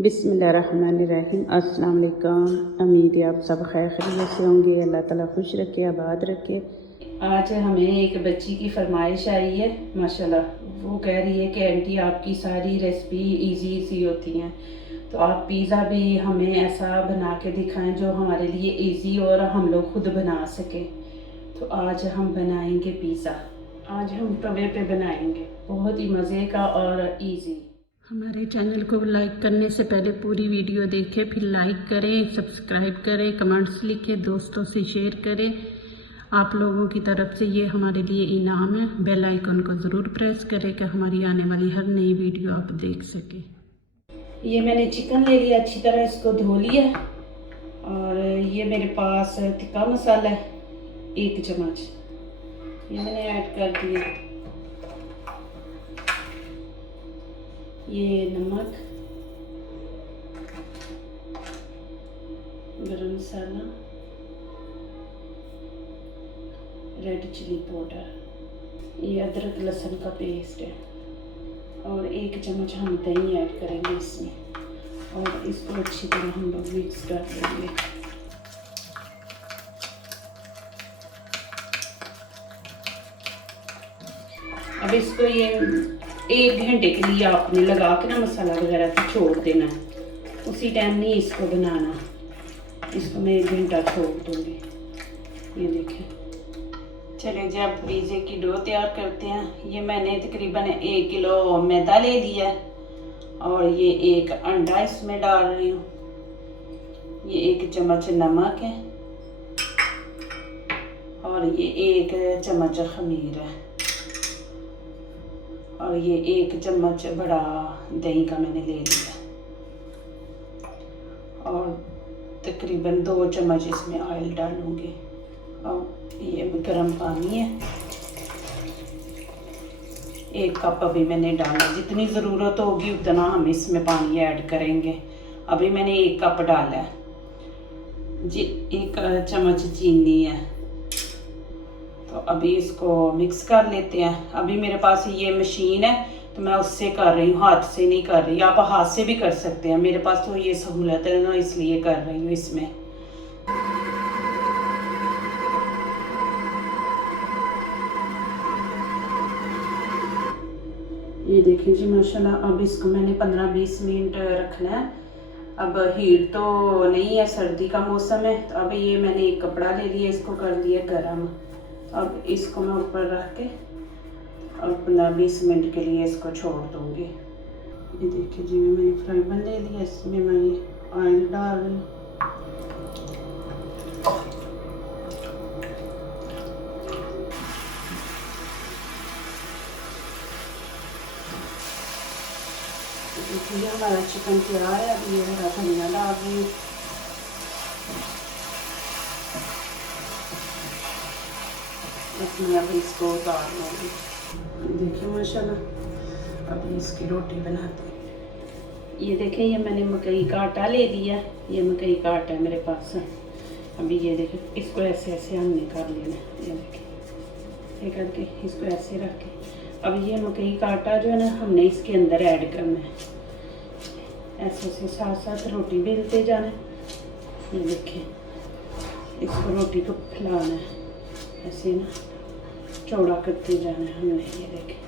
बिस्मिल्लाहिर्रहमानिर्रहीम। अस्सलाम वालेकुम। उम्मीद है आप सब खैर खैरियत से होंगे। अल्लाह ताला खुश रखे, आबाद रखे। आज हमें एक बच्ची की फरमाइश आई है माशाल्लाह। वो कह रही है कि आंटी आपकी सारी रेसिपी इजी होती हैं, तो आप पिज़्ज़ा भी हमें ऐसा बना के दिखाएं जो हमारे लिए इजी और हम लोग खुद बना सकें। तो आज हम बनाएंगे पिज़्ज़ा। आज हम तवे पे बनाएंगे, बहुत ही मज़े का और इजी। हमारे चैनल को लाइक करने से पहले पूरी वीडियो देखें, फिर लाइक करें, सब्सक्राइब करें, कमेंट्स लिखें, दोस्तों से शेयर करें। आप लोगों की तरफ से ये हमारे लिए इनाम है। बेल आइकन को ज़रूर प्रेस करें कि हमारी आने वाली हर नई वीडियो आप देख सकें। ये मैंने चिकन ले लिया, अच्छी तरह इसको धो लिया। और ये मेरे पास टिक्का मसाला है 1 चम्मच, ये मैंने ऐड कर दिया। ये नमक, गरम मसाला, रेड चिली पाउडर, ये अदरक लहसुन का पेस्ट है और 1 चम्मच हम दही ऐड करेंगे इसमें और इसको अच्छी तरह हम लोग मिक्स कर देंगे। अब इसको ये 1 घंटे के लिए आपने लगा के ना मसाला वगैरह तो छोड़ देना है, उसी टाइम नहीं इसको बनाना। इसको मैं 1 घंटा छोड़ दूँगी। ये देखें। चलिए जी, अब पिज़्ज़े की डो तैयार करते हैं। ये मैंने तकरीबन 1 किलो मैदा ले लिया है और ये 1 अंडा इसमें डाल रही हूँ। ये 1 चम्मच नमक है और ये 1 चम्मच खमीर है और ये 1 चम्मच बड़ा दही का मैंने ले लिया और तकरीबन 2 चम्मच इसमें ऑयल डालूंगी। और ये गर्म पानी है, 1 कप अभी मैंने डाला। जितनी ज़रूरत होगी उतना हम इसमें पानी ऐड करेंगे। अभी मैंने 1 कप डाला है जी। 1 चम्मच चीनी है, तो अभी इसको मिक्स कर लेते हैं। अभी मेरे पास ये मशीन है तो मैं उससे कर रही हूँ, हाथ से नहीं कर रही। आप हाथ से भी कर सकते हैं, मेरे पास तो ये सहूलत है ना, इसलिए कर रही हूँ इसमें। ये देखिए जी माशाल्लाह। अब इसको मैंने 15-20 मिनट रखना है। अब हीट तो नहीं है, सर्दी का मौसम है, तो अब ये मैंने एक कपड़ा ले लिया, इसको कर दिया गरम। अब इसको मैं ऊपर रख के और 15-20 मिनट के लिए इसको छोड़ दूँगी। ये देखिए जी, मैंने फ्राई पैन ले लिया, इसमें मैं ऑयल डाल रही हूँ। देखिए हमारा चिकन तैयार है। अब ये हरा धनिया डाल रही हूँ। इसमें अब इसको उतार लूँगी। देखिए माशाल्लाह। अब इसकी रोटी बनाते हैं। ये देखें, ये मैंने मकई का आटा ले लिया। ये मकई का आटा है मेरे पास। अभी ये देखें, इसको ऐसे ऐसे हमने कर लेना है। ये देखें, ये करके इसको ऐसे रख के अब ये मकई का आटा जो है ना, हमने इसके अंदर ऐड करना है। ऐसे ऐसे साथ साथ रोटी बेलते जाना है। ये देखें, इसको रोटी को फैलाना है, ऐसे ना चौड़ा करते जाना है हमने। ये देखें,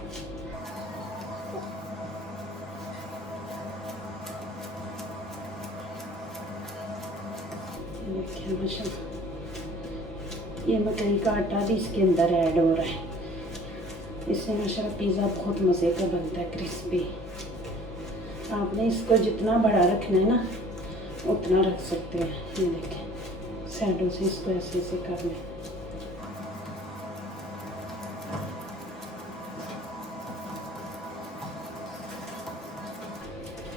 देखिए माशाल्लाह। ये मकई का आटा भी इसके अंदर ऐड हो रहा है। इससे माशाल्लाह पिज़्ज़ा बहुत मज़े का बनता है, क्रिस्पी। आपने इसको जितना बड़ा रखना है ना उतना रख सकते हैं। ये देखें, साइडों से इसको ऐसे ऐसे करना है।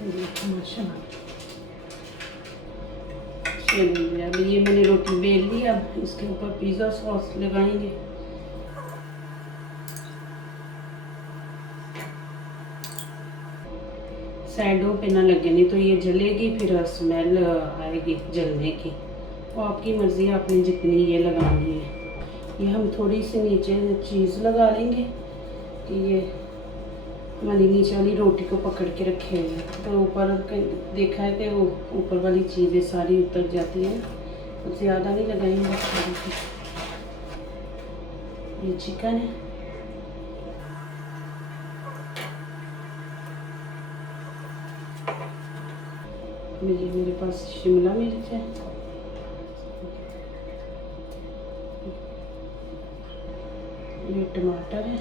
देखिए माशाल्लाह। चलिए, अब ये मैंने रोटी बेल ली। अब इसके ऊपर पिज़्ज़ा सॉस लगाएंगे। साइडों पे ना लगे, नहीं तो ये जलेगी, फिर स्मेल आएगी जलने की। वो आपकी मर्ज़ी, आपने जितनी ये लगानी है। ये हम थोड़ी सी नीचे चीज़ लगा लेंगे कि ये हमारी नीचे वाली रोटी को पकड़ के रखे हुए हैं, तो ऊपर देखा है कि वो ऊपर वाली चीज़ें सारी उतर जाती हैं, तो ज़्यादा नहीं लगाएंगे। ये चिकन है, ये मेरे पास शिमला मिर्च है, ये टमाटर है,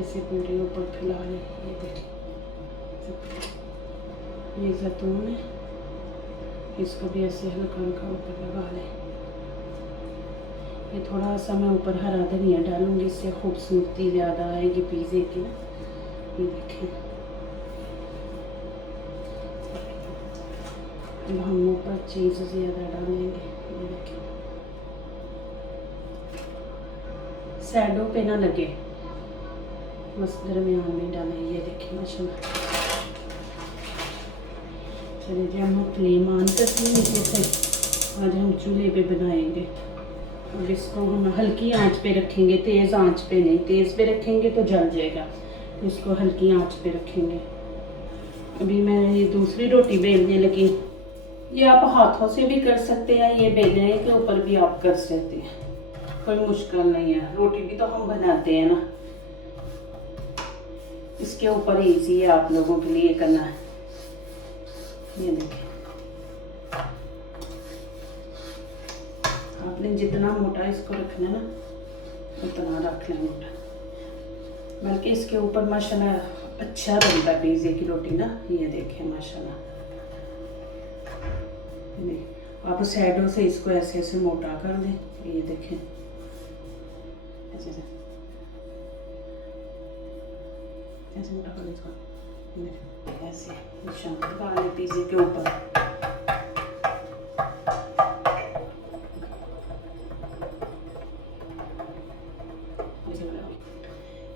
इसे पूरे ऊपर फैला लें। ये देखिए, ये जैतून है, इसको भी ऐसे हल्का हल्का ऊपर लगा लें। ये थोड़ा सा मैं ऊपर हरा धनिया डालूंगी, इससे खूबसूरती ज़्यादा आएगी पिज़्ज़े की ना। ये देखिए, हम ऊपर चीज़ ज़्यादा डालेंगे। ये देखिए, सैडो पे ना लगे, बस दरमियान में डालें। ये देखिए माशाल्लाह। चलिए जी, हम फ्लेम ऑन करते हैं जैसे आज हम चूल्हे पे बनाएंगे। अब इसको हम हल्की आंच पे रखेंगे, तेज़ आंच पे नहीं, तेज़ पे रखेंगे तो जल जाएगा, इसको हल्की आंच पे रखेंगे। अभी मैं ये दूसरी रोटी बेलने लगी। ये आप हाथों से भी कर सकते हैं, ये बेलने के ऊपर भी आप कर सकते हैं, कोई मुश्किल नहीं है। रोटी भी तो हम बनाते हैं ना, इसके ऊपर इजी है आप लोगों के लिए करना है। ये देखिए, आपने जितना मोटा इसको रखना है ना उतना रख लें मोटा, बल्कि इसके ऊपर माशाल्लाह अच्छा बनता है पिज़्ज़े की रोटी ना। ये देखिए माशाल्लाह, आप साइडों से इसको ऐसे ऐसे मोटा कर दें। ये देखें ऐसे ऐसे ऐसे मोटा कर इसको, ऐसे निशान लगा लें पिज़्ज़े के ऊपर।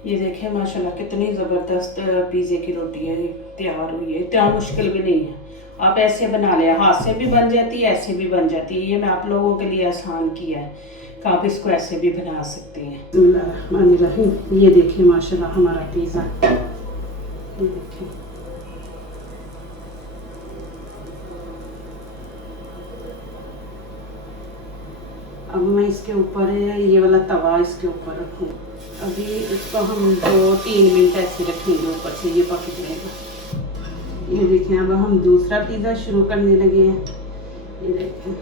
ये देखें माशाल्लाह कितनी ज़बरदस्त पिज़्ज़े की रोटी है, तैयार हुई है। इतना मुश्किल भी नहीं है, आप ऐसे बना लें, हाथ से भी बन जाती है, ऐसे भी बन जाती है। ये मैं आप लोगों के लिए आसान किया है कि आप इसको ऐसे भी बना सकते हैं। ये देखिए माशाल्लाह हमारा पिज़्ज़ा, ये देखिए अब मैं इसके ऊपर ये वाला तवा इसके ऊपर रखूँ। अभी इसको हम 2-3 मिनट ऐसे रखेंगे, ऊपर से ये पक जाएगा। ये देखिए, अब हम दूसरा पिज़्ज़ा शुरू करने लगे हैं। ये देखिए,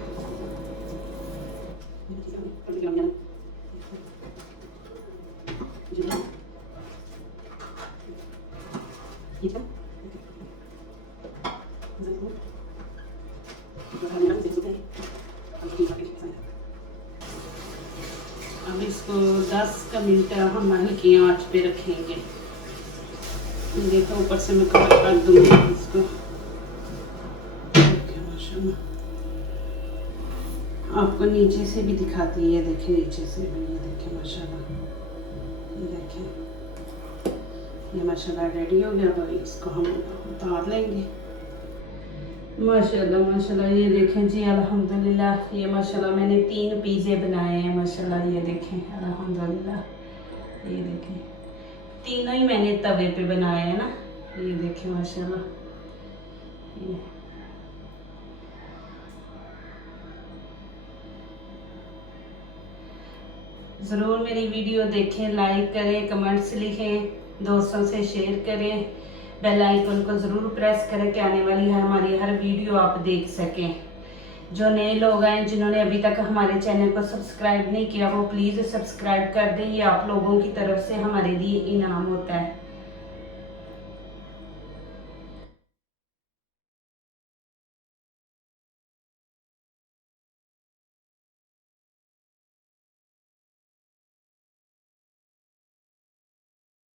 अब इसको 10 मिनट हम हल्की आंच पे रखेंगे। देखो ऊपर से मैं कवर कर दूंगी इसको। माशाल्लाह, आपको नीचे से भी दिखाती है, ये देखिए नीचे से भी, ये देखिए माशाल्लाह, ये देखिए ये माशाल्लाह रेडी हो गया। तो इसको हम उतार लेंगे। माशाल्लाह माशाल्लाह, ये देखें जी अल्हम्दुलिल्लाह, ये माशाल्लाह मैंने 3 पिज़्ज़े बनाए हैं माशाल्लाह। ये देखें अल्हम्दुलिल्लाह, ये देखें तीनों ही मैंने तवे पे बनाए हैं ना। ये देखें माशाल्लाह, ये ज़रूर मेरी वीडियो देखें, लाइक करें, कमेंट्स लिखें, दोस्तों से शेयर करें, बेल आइकन को ज़रूर प्रेस करें कि आने वाली है हमारी हर वीडियो आप देख सकें। जो नए लोग हैं जिन्होंने अभी तक हमारे चैनल को सब्सक्राइब नहीं किया, वो प्लीज़ सब्सक्राइब कर दें। ये आप लोगों की तरफ से हमारे लिए इनाम होता है।